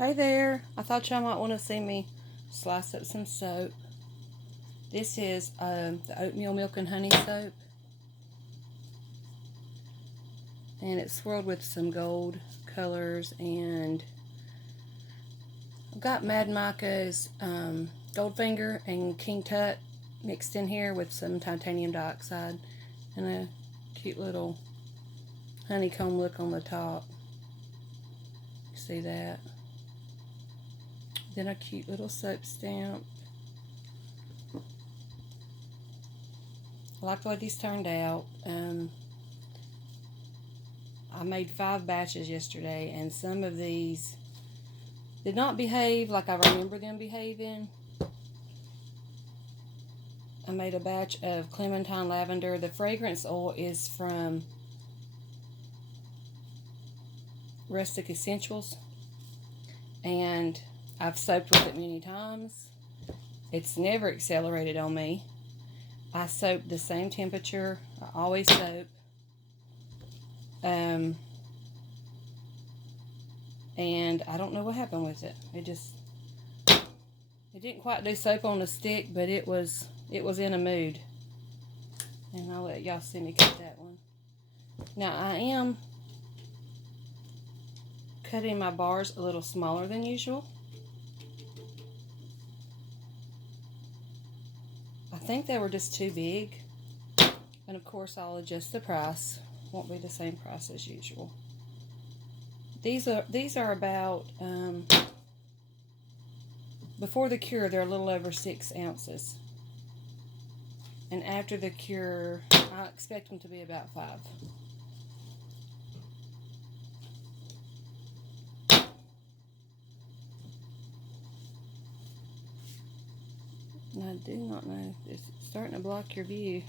Hey there, I thought y'all might want to see me slice up some soap. This is the oatmeal milk and honey soap. And it's swirled with some gold colors, and I've got Micas Goldfinger and King Tut mixed in here with some titanium dioxide and a cute little honeycomb look on the top. See that? Then a cute little soap stamp. I like the way these turned out. I made 5 batches yesterday, and some of these did not behave like I remember them behaving. I made a batch of Clementine Lavender. The fragrance oil is from Rustic Essentials, and I've soaped with it many times. It's never accelerated on me. I soap the same temperature. I always soap. And I don't know what happened with it. It didn't quite do soap on a stick, but it was in a mood. And I'll let y'all see me cut that one. Now I am cutting my bars a little smaller than usual. I think they were just too big. And of course I'll adjust the price. Won't be the same price as usual. These are about before the cure they're a little over 6 ounces. And after the cure I expect them to be about 5. And I do not know if it's starting to block your view.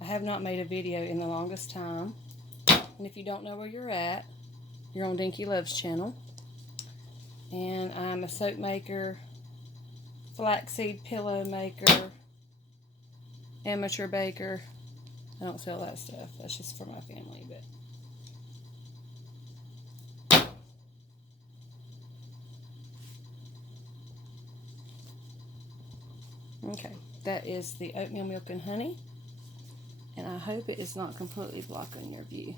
I have not made a video in the longest time. And if you don't know where you're at, you're on Dinky Loves channel. And I'm a soap maker, flaxseed pillow maker, amateur baker. I don't sell that stuff. That's just for my family, but okay, that is the oatmeal milk and honey, and I hope it is not completely blocking your view.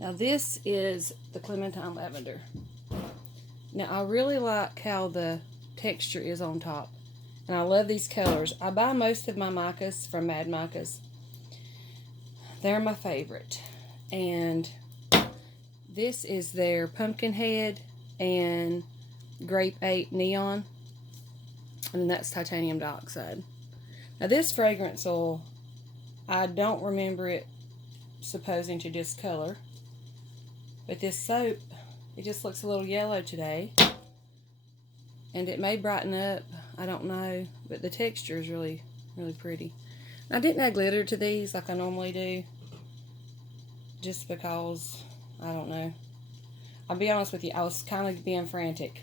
Now this is the Clementine Lavender. Now I really like how the texture is on top, and I love these colors. I buy most of my Micas from Mad Micas. They're my favorite, and this is their Pumpkinhead and Grape 8 Neon. And that's titanium dioxide. Now this fragrance oil, I don't remember it supposing to discolor. But this soap, it just looks a little yellow today. And it may brighten up, I don't know. But the texture is really, really pretty. I didn't add glitter to these like I normally do. Just because, I don't know. I'll be honest with you, I was kind of being frantic.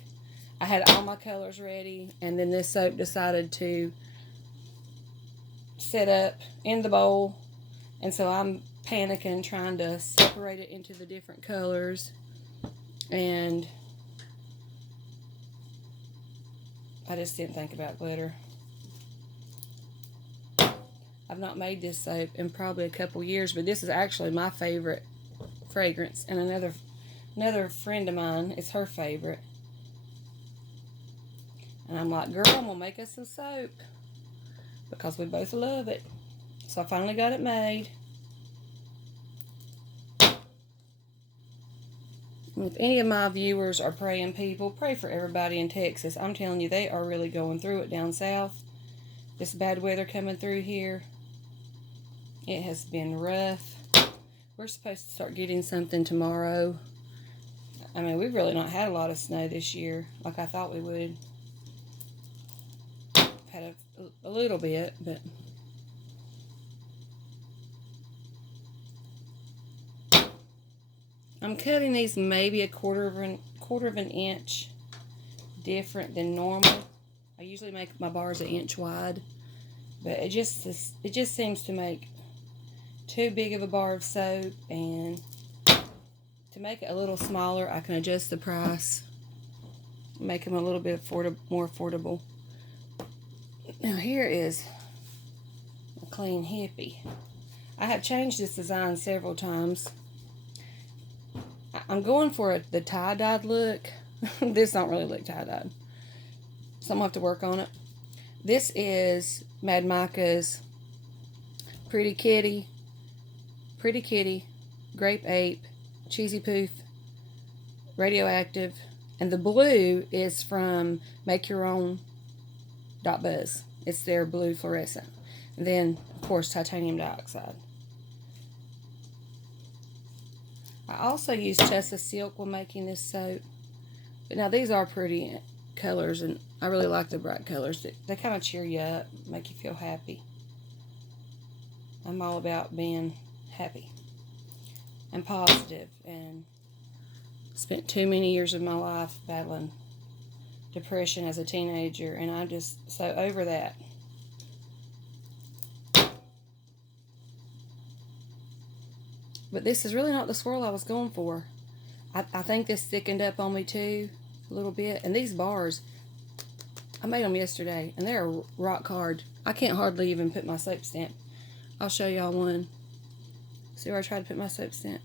I had all my colors ready, and then this soap decided to set up in the bowl, and so I'm panicking trying to separate it into the different colors, and I just didn't think about glitter. I've not made this soap in probably a couple years, but this is actually my favorite fragrance, and another friend of mine, it's her favorite. And I'm like, girl, I'm going to make us some soap. Because we both love it. So I finally got it made. And if any of my viewers are praying people, pray for everybody in Texas. I'm telling you, they are really going through it down south. This bad weather coming through here. It has been rough. We're supposed to start getting something tomorrow. I mean, we've really not had a lot of snow this year like I thought we would. Had a little bit, but I'm cutting these maybe a quarter of an inch different than normal. I usually make my bars an inch wide, but it just seems to make too big of a bar of soap, and to make it a little smaller, I can adjust the price, make them a little bit more affordable. Now here is a clean hippie. I have changed this design several times. I'm going for the tie-dyed look. This don't really look tie-dyed, so I'm gonna have to work on it. This is Mad Micas Pretty Kitty, Grape Ape, Cheesy Poof, Radioactive, and the blue is from Make Your Own Buzz. It's their blue fluorescent. And then, of course, titanium dioxide. I also use Chessa Silk when making this soap. But now these are pretty colors, and I really like the bright colors. They kind of cheer you up, make you feel happy. I'm all about being happy and positive, and spent too many years of my life battling depression as a teenager, and I'm just so over that. But this is really not the swirl I was going for. I think this thickened up on me too a little bit. And these bars, I made them yesterday, and they're rock hard. I can't hardly even put my soap stamp. I'll show y'all one. See where I tried to put my soap stamp?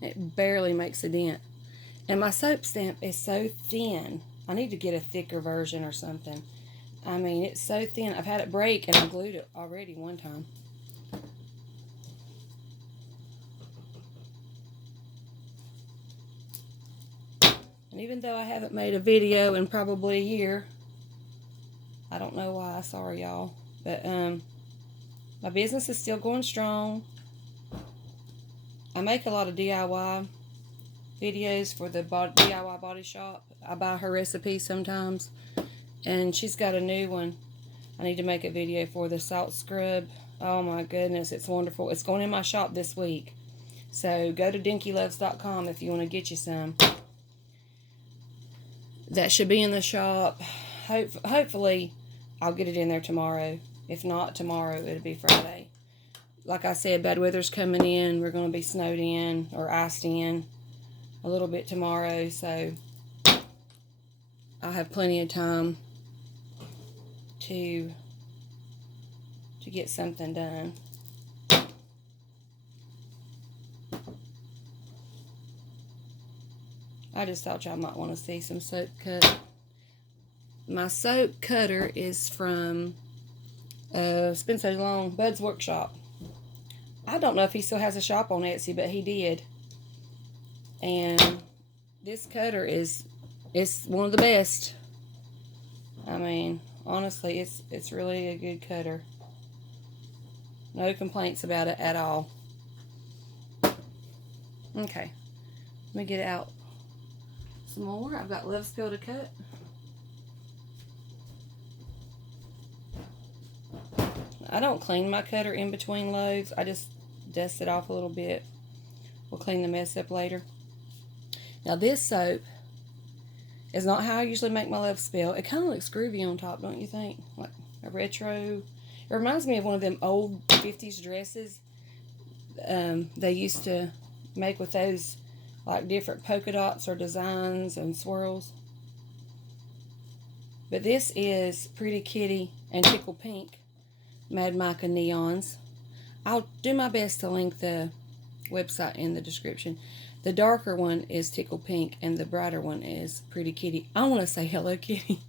It barely makes a dent. And my soap stamp is so thin. I need to get a thicker version or something. I mean, it's so thin. I've had it break, and I glued it already one time. And even though I haven't made a video in probably a year, I don't know why, sorry y'all, but my business is still going strong. I make a lot of DIY videos for the DIY body shop. I buy her recipes sometimes, and she's got a new one I need to make a video for, the salt scrub. Oh my goodness, it's wonderful. It's going in my shop this week, so go to dinkyloves.com if you want to get you some. That should be in the shop. Hopefully, I'll get it in there tomorrow. If not tomorrow, it'll be Friday. Like I said, bad weather's coming in. We're going to be snowed in or iced in a little bit tomorrow, so I'll have plenty of time to get something done. I just thought y'all might want to see some soap cut. My soap cutter is from, it's been so long, Bud's Workshop. I don't know if he still has a shop on Etsy, but he did. And this cutter it's one of the best. I mean, honestly, it's really a good cutter. No complaints about it at all. Okay, let me get it out some more. I've got Love Spill to cut. I don't clean my cutter in between loads. I just dust it off a little bit. We'll clean the mess up later. Now this soap is not how I usually make my Love Spill. It kind of looks groovy on top, don't you think? Like a retro. It reminds me of one of them old 50s dresses they used to make with those like different polka dots or designs and swirls. But this is Pretty Kitty and Tickle Pink Mad Mica Neons. I'll do my best to link the website in the description. The darker one is Tickle Pink and the brighter one is Pretty Kitty. I want to say Hello Kitty.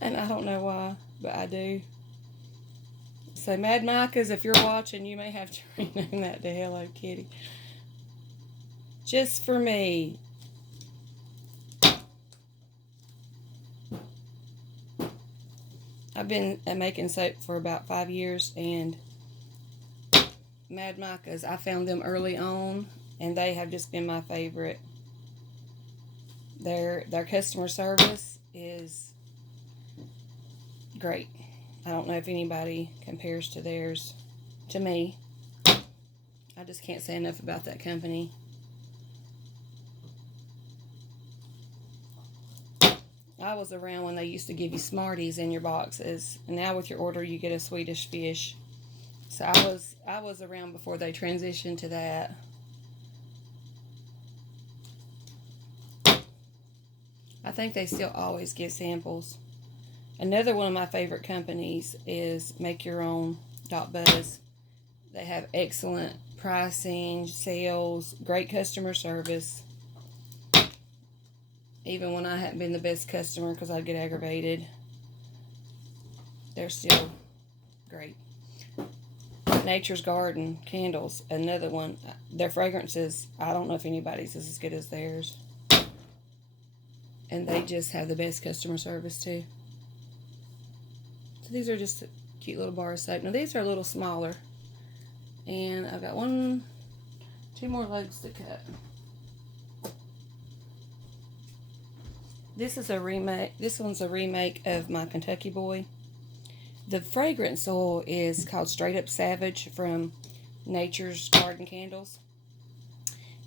And I don't know why, but I do. So Mad Micas, if you're watching, you may have to rename that to Hello Kitty. Just for me. I've been making soap for about 5 years, and Mad Micas, I found them early on, and they have just been my favorite. Their customer service is great. I don't know if anybody compares to theirs to me. I just can't say enough about that company. I was around when they used to give you Smarties in your boxes, and now with your order you get a Swedish fish. So I was around before they transitioned to that. I think they still always give samples. Another one of my favorite companies is Make Your Own Buzz. They have excellent pricing, sales, great customer service. Even when I haven't been the best customer because I get aggravated, they're still great. Nature's Garden candles, another one. Their fragrances, I don't know if anybody's is as good as theirs. And they just have the best customer service too. So these are just a cute little bar of soap. Now these are a little smaller. And I've got 2 more loads to cut. This is a remake. This one's a remake of my Kentucky Boy. The fragrance oil is called Straight Up Savage from Nature's Garden Candles.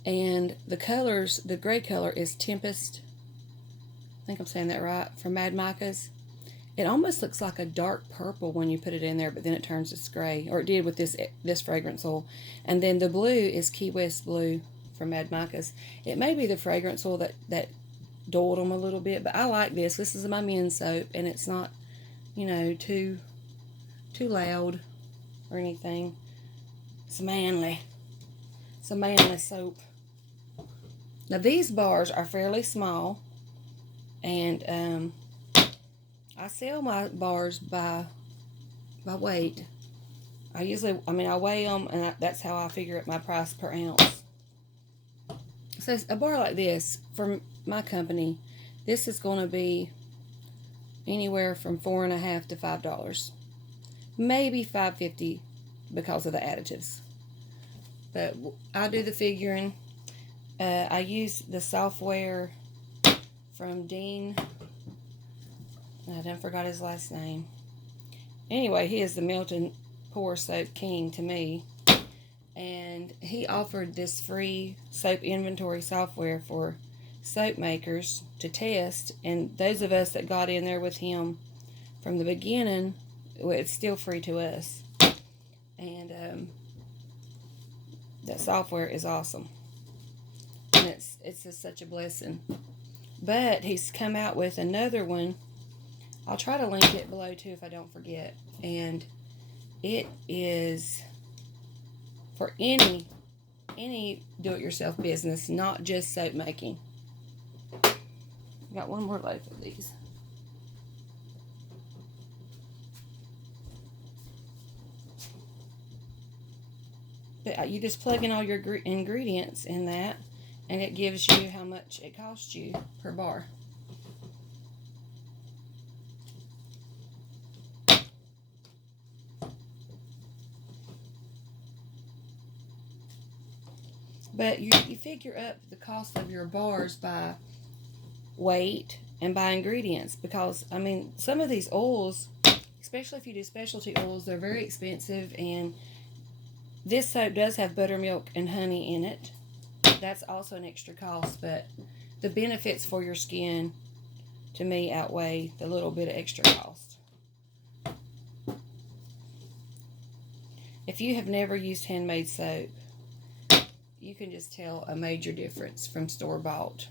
And the colors, the gray color is Tempest. I think I'm saying that right, from Mad Micas. It almost looks like a dark purple when you put it in there, but then it turns this gray, or it did with this fragrance oil. And then the blue is Key West Blue from Mad Micas. It may be the fragrance oil that dulled them a little bit, but I like this. This is my men's soap, and it's not, you know, too loud or anything. It's manly. It's a manly soap. Now these bars are fairly small, and I sell my bars by weight. I weigh them, and that's how I figure out my price per ounce. So a bar like this from my company, this is going to be anywhere from $4.50 to $5, maybe $5.50 because of the additives. But I do the figuring. I use the software from Dean. I done forgot his last name. Anyway, he is the Milton Pour Soap King to me. And he offered this free soap inventory software for soap makers to test. And those of us that got in there with him from the beginning, well, it's still free to us. And that software is awesome. And it's just such a blessing. But he's come out with another one. I'll try to link it below too if I don't forget. And it is for any do-it-yourself business, not just soap making. Got one more loaf of these. But you just plug in all your ingredients in that, and it gives you how much it costs you per bar. But you figure up the cost of your bars by weight and by ingredients, because I mean some of these oils, especially if you do specialty oils, they're very expensive. And this soap does have buttermilk and honey in it. That's also an extra cost, but the benefits for your skin to me outweigh the little bit of extra cost. If you have never used handmade soap, you can just tell a major difference from store-bought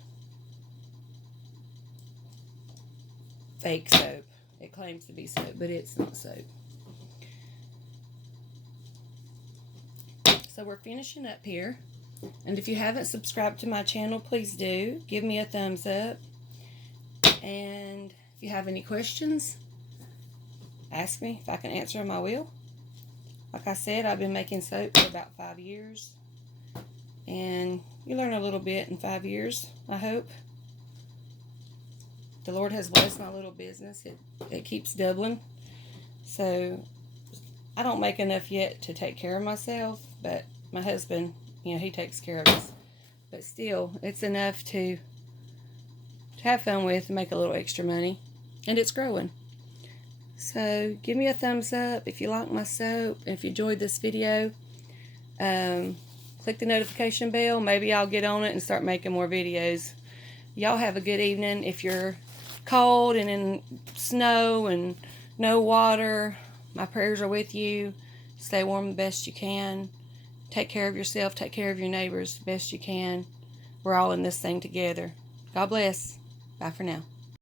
fake soap. It claims to be soap, but it's not soap. So we're finishing up here. And if you haven't subscribed to my channel, please do. Give me a thumbs up. And if you have any questions, ask me. If I can answer them, I will. Like I said, I've been making soap for about 5 years. And you learn a little bit in 5 years, I hope. The Lord has blessed my little business. It keeps doubling. So I don't make enough yet to take care of myself, but my husband, you know, he takes care of us. But still, it's enough to have fun with and make a little extra money. And it's growing. So give me a thumbs up if you like my soap. And if you enjoyed this video, click the notification bell. Maybe I'll get on it and start making more videos. Y'all have a good evening. If you're cold and in snow and no water, my prayers are with you. Stay warm the best you can. Take care of yourself. Take care of your neighbors the best you can. We're all in this thing together. God bless. Bye for now.